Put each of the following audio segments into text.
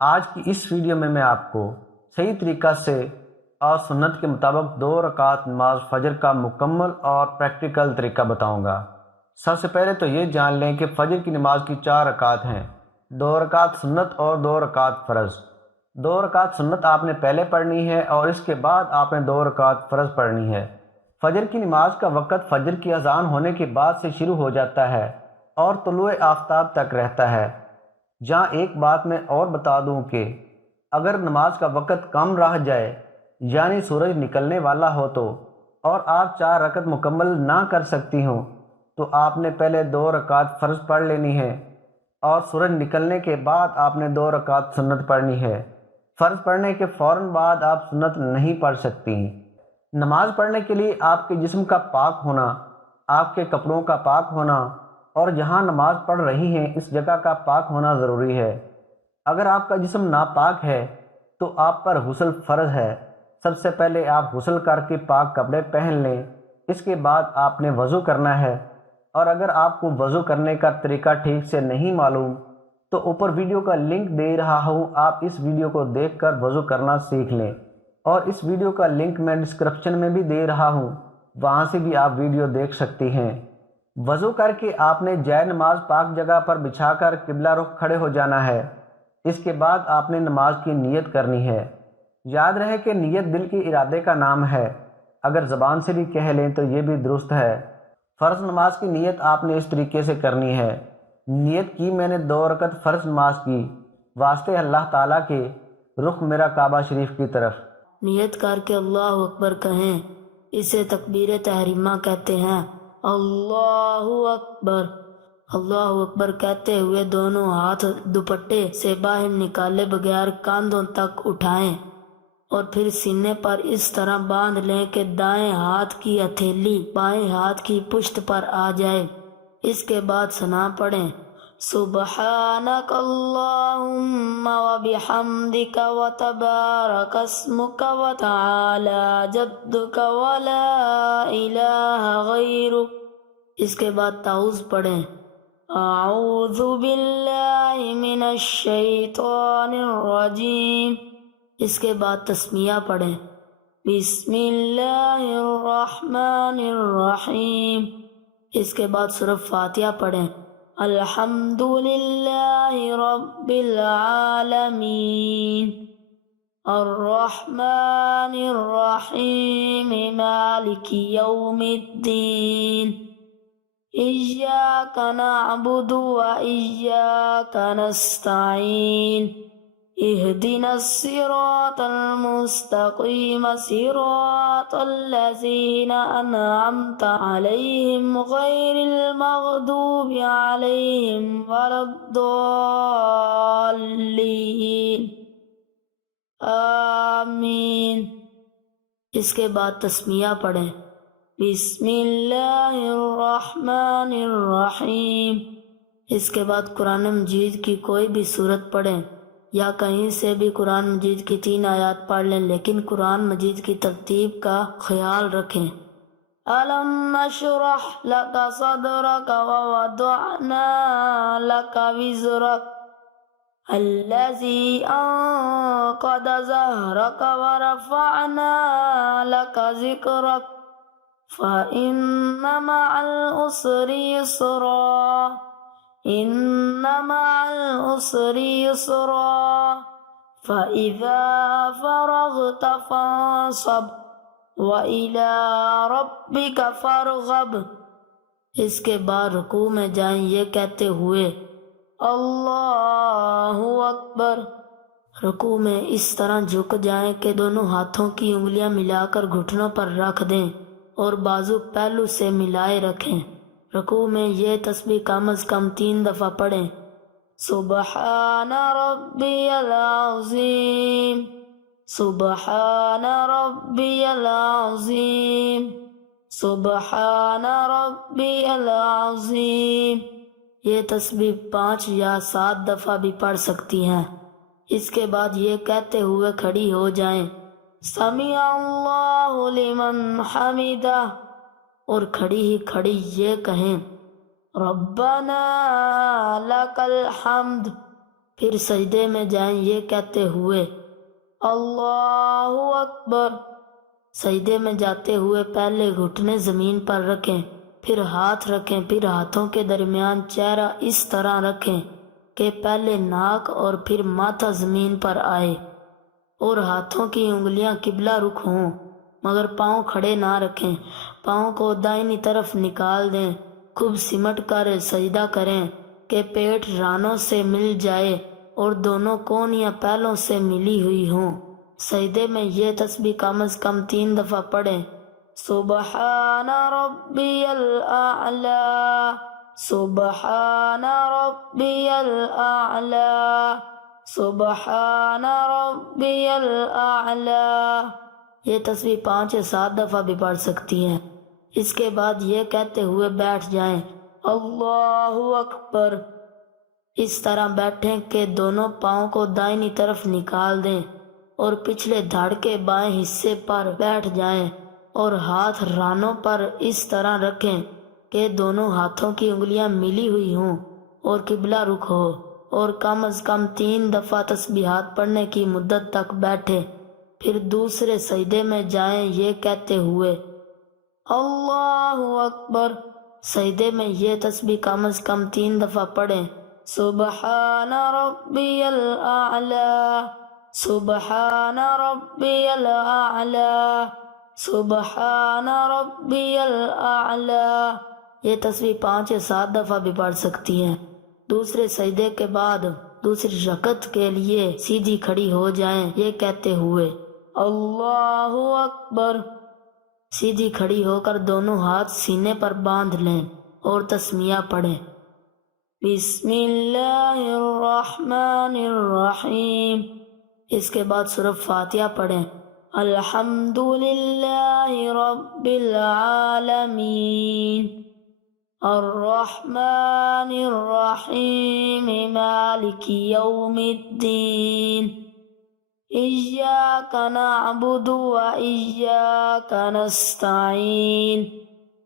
آج کی اس ویڈیو میں آپ کو صحیح طریقہ سے اور سنت کے مطابق 2 رکعت نماز فجر کا مکمل اور پریکٹیکل طریقہ بتاؤں گا۔ سب سے پہلے تو یہ جان لیں کہ فجر کی نماز کی 4 رکعت ہیں، 2 رکعت سنت اور 2 رکعت فرض۔ 2 رکعت سنت آپ نے پہلے پڑھنی ہے اور اس کے بعد آپ نے 2 رکعت فرض پڑھنی ہے۔ فجر کی نماز کا وقت فجر کی اذان ہونے کے بعد سے شروع ہو جاتا ہے اور طلوع آفتاب تک رہتا ہے۔ جہاں ایک بات میں اور بتا دوں کہ اگر نماز کا وقت کم رہ جائے یعنی سورج نکلنے والا ہو تو اور آپ 4 رکعت مکمل نہ کر سکتی ہوں تو آپ نے پہلے 2 رکعت فرض پڑھ لینی ہے اور سورج نکلنے کے بعد آپ نے 2 رکعت سنت پڑھنی ہے۔ فرض پڑھنے کے فوراً بعد آپ سنت نہیں پڑھ سکتی۔ نماز پڑھنے کے لیے آپ کے جسم کا پاک ہونا، آپ کے کپڑوں کا پاک ہونا اور جہاں نماز پڑھ رہی ہیں اس جگہ کا پاک ہونا ضروری ہے۔ اگر آپ کا جسم ناپاک ہے تو آپ پر غسل فرض ہے۔ سب سے پہلے آپ غسل کر کے پاک کپڑے پہن لیں، اس کے بعد آپ نے وضو کرنا ہے، اور اگر آپ کو وضو کرنے کا طریقہ ٹھیک سے نہیں معلوم تو اوپر ویڈیو کا لنک دے رہا ہوں، آپ اس ویڈیو کو دیکھ کر وضو کرنا سیکھ لیں، اور اس ویڈیو کا لنک میں ڈسکرپشن میں بھی دے رہا ہوں، وہاں سے بھی آپ ویڈیو دیکھ سکتی ہیں۔ وضو کر کے آپ نے جائے نماز پاک جگہ پر بچھا کر قبلہ رخ کھڑے ہو جانا ہے۔ اس کے بعد آپ نے نماز کی نیت کرنی ہے۔ یاد رہے کہ نیت دل کے ارادے کا نام ہے، اگر زبان سے بھی کہہ لیں تو یہ بھی درست ہے۔ فرض نماز کی نیت آپ نے اس طریقے سے کرنی ہے۔ نیت کی میں نے 2 رکعت فرض نماز کی واسطے اللہ تعالیٰ کے، رخ میرا کعبہ شریف کی طرف۔ نیت کر کے اللہ اکبر کہیں، اسے تکبیر تحریمہ کہتے ہیں۔ اللہ اکبر، اللہ اکبر کہتے ہوئے دونوں ہاتھ دوپٹے سے باہر نکالے بغیر کاندھوں تک اٹھائیں اور پھر سینے پر اس طرح باندھ لیں کہ دائیں ہاتھ کی ہتھیلی بائیں ہاتھ کی پشت پر آ جائے۔ اس کے بعد ثنا پڑھیں، سبحانک اللہم وبحمدک وتبارک اسمک وتعالی جدک ولا الہ غیرک۔ اس کے بعد تعوذ پڑھیں، اعوذ باللہ من الشیطان الرجیم۔ اس کے بعد تسمیہ پڑھیں، بسم اللہ الرحمن الرحیم۔ اس کے بعد سورہ فاتحہ پڑھیں، الحمد للہ رب العالمین الرحمن الرحیم مالک یوم الدین ایاک نعبد و ایاک نستعین اہدنا الصراط المستقیم صراط الذین انعمت علیہم غیر المغضوب علیہم ولا الضالین آمین۔ اس کے بعد تسمیہ پڑھیں، بسم اللہ الرحمن الرحیم۔ اس کے بعد قرآن مجید کی کوئی بھی سورت پڑھیں یا کہیں سے بھی قرآن مجید کی 3 آیات پڑھ لیں، لیکن قرآن مجید کی ترتیب کا خیال رکھیں۔ أَلَمْ نَشْرَحْ لَكَ صَدْرَكَ وَوَضَعْنَا لَكَ وِزْرَكَ الَّذِي أَنقَضَ ظَهْرَكَ وَرَفَعْنَا لَكَ ذِكْرَكَ فَإِنَّ مَعَ الْعُسْرِ يُسْرًا إِنَّ مَعَ الْعُسْرِ يُسْرًا فَإِذَا فَرَغْتَ فَانصَبْ وَإِلَى رَبِّكَ فَارْغَب۔ اس کے بعد رکوع میں جائیں یہ کہتے ہوئے اللہ اکبر۔ رکوع میں اس طرح جھک جائیں کہ دونوں ہاتھوں کی انگلیاں ملا کر گھٹنوں پر رکھ دیں اور بازو پہلو سے ملائے رکھیں۔ رکوع میں یہ تسبیح کم از کم 3 دفعہ پڑھیں، سبحان ربی العظیم، سبحان ربی العظیم، سبحان ربی العظیم۔ یہ تسبیح 5 یا 7 دفعہ بھی پڑھ سکتی ہیں۔ اس کے بعد یہ کہتے ہوئے کھڑی ہو جائیں، سمیع اللہ لمن حمدہ، اور کھڑی ہی کھڑی یہ کہیں، ربنا لک الحمد۔ پھر سجدے میں جائیں یہ کہتے ہوئے اللہ اکبر۔ سجدے میں جاتے ہوئے پہلے گھٹنے زمین پر رکھیں، پھر ہاتھ رکھیں، پھر ہاتھوں کے درمیان چہرہ اس طرح رکھیں کہ پہلے ناک اور پھر ماتھا زمین پر آئے، اور ہاتھوں کی انگلیاں قبلہ رخ ہوں، مگر پاؤں کھڑے نہ رکھیں۔ پاؤں کو دائنی طرف نکال دیں، خوب سمٹ کر سجدہ کریں کہ پیٹ رانوں سے مل جائے اور دونوں کونیاں پہلوں سے ملی ہوئی ہوں۔ سجدے میں یہ تسبیح کم از کم 3 دفعہ پڑھیں، سبحان ربی الاعلی، سبحان ربی الاعلی، سبحان ربی الاعلی۔ یہ تسبیح 5 یا 7 دفعہ بھی پڑھ سکتی ہیں۔ اس کے بعد یہ کہتے ہوئے بیٹھ جائیں اللہ اکبر۔ اس طرح بیٹھیں کہ دونوں پاؤں کو دائنی طرف نکال دیں اور پچھلے دھڑ کے بائیں حصے پر بیٹھ جائیں، اور ہاتھ رانوں پر اس طرح رکھیں کہ دونوں ہاتھوں کی انگلیاں ملی ہوئی ہوں اور قبلہ رخ ہو، اور کم از کم 3 دفعہ تسبیحات پڑھنے کی مدت تک بیٹھے۔ پھر دوسرے سجدے میں جائیں یہ کہتے ہوئے اللہ اکبر۔ سجدے میں یہ تسبیح کم از کم 3 دفعہ پڑھیں، سبحان ربی الاعلی، سبحان ربی الاعلی، سبحان ربی الاعلی۔ یہ تسبیح 5 یا 7 دفعہ بھی پڑھ سکتی ہیں۔ دوسرے سجدے کے بعد دوسری رکعت کے لیے سیدھی کھڑی ہو جائیں یہ کہتے ہوئے اللہ اکبر۔ سیدھی کھڑی ہو کر دونوں ہاتھ سینے پر باندھ لیں اور تسمیہ پڑھیں، بسم اللہ الرحمن الرحیم۔ اس کے بعد سورۃ فاتحہ پڑھیں، الحمد للہ رب العالمین، الرحمن الرحیم، مالک یوم الدین، ایاک نعبد و ایاک نستعین،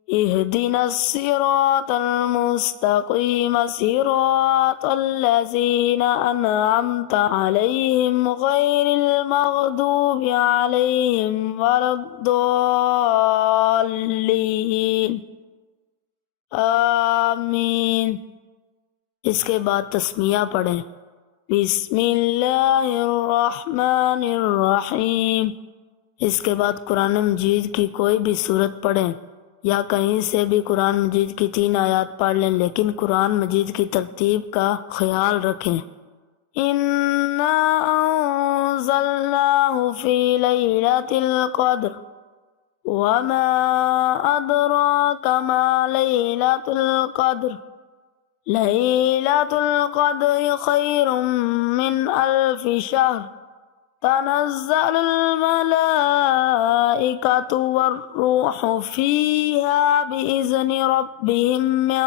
اہدنا الصراط المستقیم، صراط الذین انعمت علیہم غیر المغضوب علیہم ولا الضالین، آمین۔ اس کے بعد تسمیہ پڑھیں، بسم اللہ الرحمن الرحیم۔ اس کے بعد قرآن مجید کی کوئی بھی سورت پڑھیں، یا کہیں سے بھی قرآن مجید کی 3 آیات پڑھ لیں، لیکن قرآن مجید کی ترتیب کا خیال رکھیں۔ اِنَّا أَنزَلْنَاهُ فِي لَيْلَةِ الْقَدْرِ وَمَا أَدْرَاكَ مَا لَيْلَةُ الْقَدْرِ لَيْلَةُ الْقَدْرِ خَيْرٌ مِّنْ أَلْفِ شَهْرٍ تَنَزَّلُ الْمَلَائِكَةُ وَالرُّوحُ فِيهَا بِإِذْنِ رَبِّهِم مِّن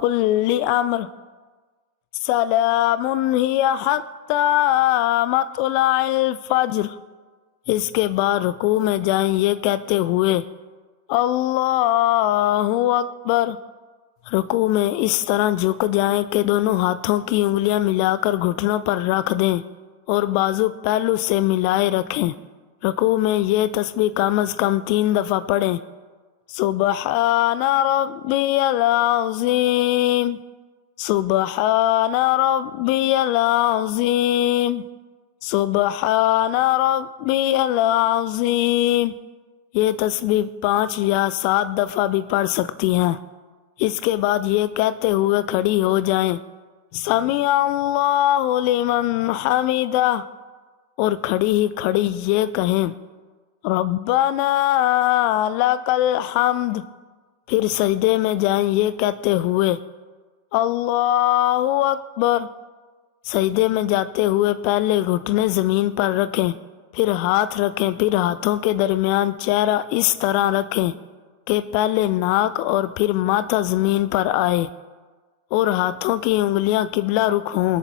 كُلِّ أَمْرٍ سَلَامٌ هِيَ حَتَّى مَطْلَعِ الْفَجْرِ۔ اس کے بعد رکوع میں جائیں یہ کہتے ہوئے اللہ اکبر۔ رکوع میں اس طرح جھک جائیں کہ دونوں ہاتھوں کی انگلیاں ملا کر گھٹنوں پر رکھ دیں اور بازو پہلو سے ملائے رکھیں۔ رکوع میں یہ تسبیح کم از کم 3 دفعہ پڑھیں، سبحان ربی العظیم، سبحان ربی العظیم، سبحان ربی العظیم۔ یہ تسبیح 5 یا 7 دفعہ بھی پڑھ سکتی ہیں۔ اس کے بعد یہ کہتے ہوئے کھڑی ہو جائیں، سمیع اللہ لمن حمدہ، اور کھڑی ہی کھڑی یہ کہیں، ربنا لک الحمد۔ پھر سجدے میں جائیں یہ کہتے ہوئے اللہ اکبر۔ سجدے میں جاتے ہوئے پہلے گھٹنے زمین پر رکھیں، پھر ہاتھ رکھیں، پھر ہاتھوں کے درمیان چہرہ اس طرح رکھیں کہ پہلے ناک اور پھر ماتھا زمین پر آئے، اور ہاتھوں کی انگلیاں قبلہ رخ ہوں،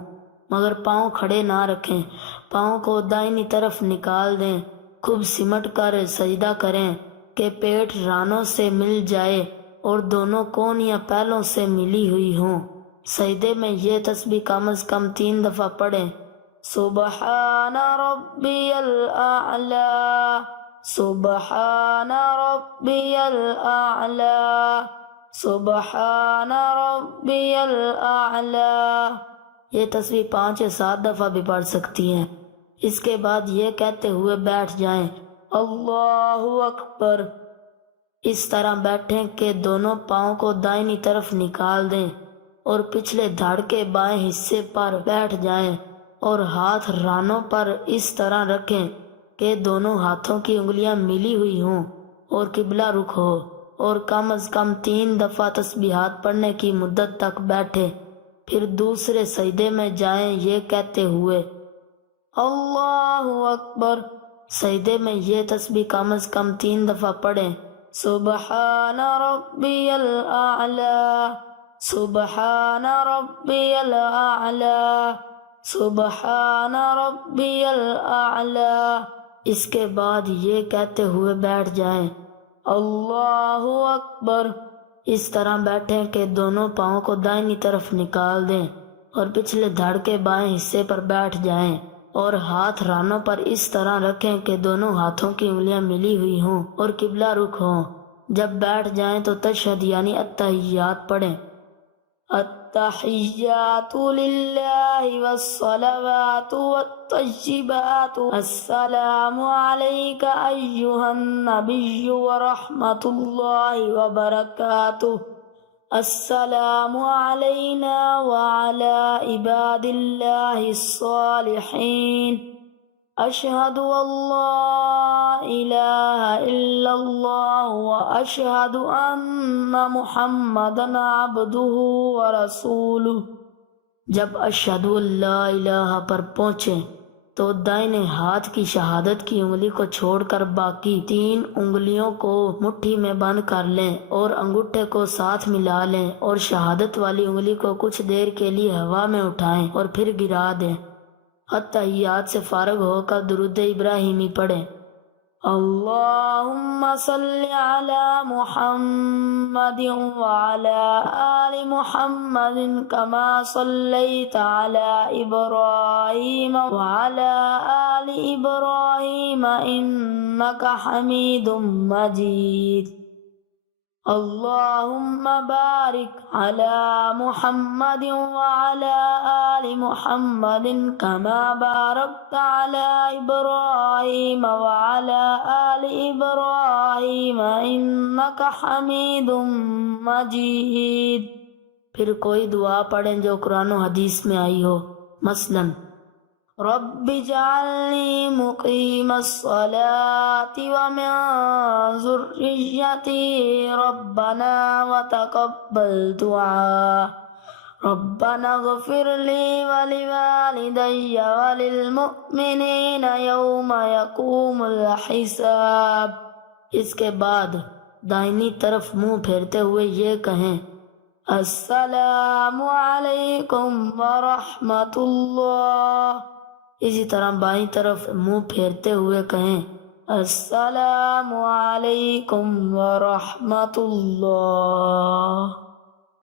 مگر پاؤں کھڑے نہ رکھیں۔ پاؤں کو دائنی طرف نکال دیں، خوب سمٹ کر سجدہ کریں کہ پیٹ رانوں سے مل جائے اور دونوں کونیاں پہلوں سے ملی ہوئی ہوں۔ سجدے میں یہ تسبیح کم از کم 3 دفعہ پڑھیں۔ سبحان ربی الاعلی، سبحان ربی الاعلی، سبحان ربی الاعلی۔ یہ تسبیح 5 یا 7 دفعہ بھی پڑھ سکتی ہیں۔ اس کے بعد یہ کہتے ہوئے بیٹھ جائیں، اللہ اکبر۔ اس طرح بیٹھیں کہ دونوں پاؤں کو دائنی طرف نکال دیں اور پچھلے دھڑ کے بائیں حصے پر بیٹھ جائیں اور ہاتھ رانوں پر اس طرح رکھیں کہ دونوں ہاتھوں کی انگلیاں ملی ہوئی ہوں اور قبلہ رخ ہو، اور کم از کم 3 دفعہ تسبیحات پڑھنے کی مدت تک بیٹھے۔ پھر دوسرے سجدے میں جائیں یہ کہتے ہوئے اللہ اکبر۔ سجدے میں یہ تسبیح کم از کم 3 دفعہ پڑھیں، سبحان ربی الاعلی، سبحان ربی الاعلی، سبحان ربی الاعلی۔ اس کے بعد یہ کہتے ہوئے بیٹھ جائیں، اللہ اکبر۔ اس طرح بیٹھیں کہ دونوں پاؤں کو دائنی طرف نکال دیں اور پچھلے دھڑ کے بائیں حصے پر بیٹھ جائیں اور ہاتھ رانوں پر اس طرح رکھیں کہ دونوں ہاتھوں کی انگلیاں ملی ہوئی ہوں اور قبلہ رخ ہوں۔ جب بیٹھ جائیں تو تشہد یعنی التحیات پڑھیں۔ التحیات للہ والصلوات والطیبات، السلام علیک ایہا النبی ورحمۃ اللہ وبرکاتہ، السلام علینا وعلی عباد اللہ الصالحین، اشہد ان لا الہ الا اللہ واشہد ان محمدا عبدہ ورسولہ۔ جب اشہد ان لا الہ پر پہنچیں تو دائنے ہاتھ کی شہادت کی انگلی کو چھوڑ کر باقی 3 انگلیوں کو مٹھی میں بند کر لیں اور انگوٹھے کو ساتھ ملا لیں اور شہادت والی انگلی کو کچھ دیر کے لیے ہوا میں اٹھائیں اور پھر گرا دیں۔ التحیات سے فارغ ہو کر درود ابراہیمی پڑھیں۔ اللہم صلی علی محمد وعلی آل محمد کما صلیت علی ابراہیم وعلی آل ابراہیم انک حمید مجید۔ اللہم بارک علی محمد وعلی آل محمد کما بارکت علی ابراہیم وعلی آل ابراہیم انک حمید مجید۔ پھر کوئی دعا پڑھیں جو قرآن و حدیث میں آئی ہو، مثلاً رب اجعلنی مقیم الصلاة ومن ذریتی ربنا وتقبل دعا، ربنا اغفر لی ولوالدی وللمؤمنین یوم یقوم الحساب۔ اس کے بعد دائنی طرف منہ پھیرتے ہوئے یہ کہیں، السلام علیکم ورحمۃ اللہ۔ اسی طرح بائیں طرف منہ پھیرتے ہوئے کہیں، السلام علیکم ورحمۃ اللہ۔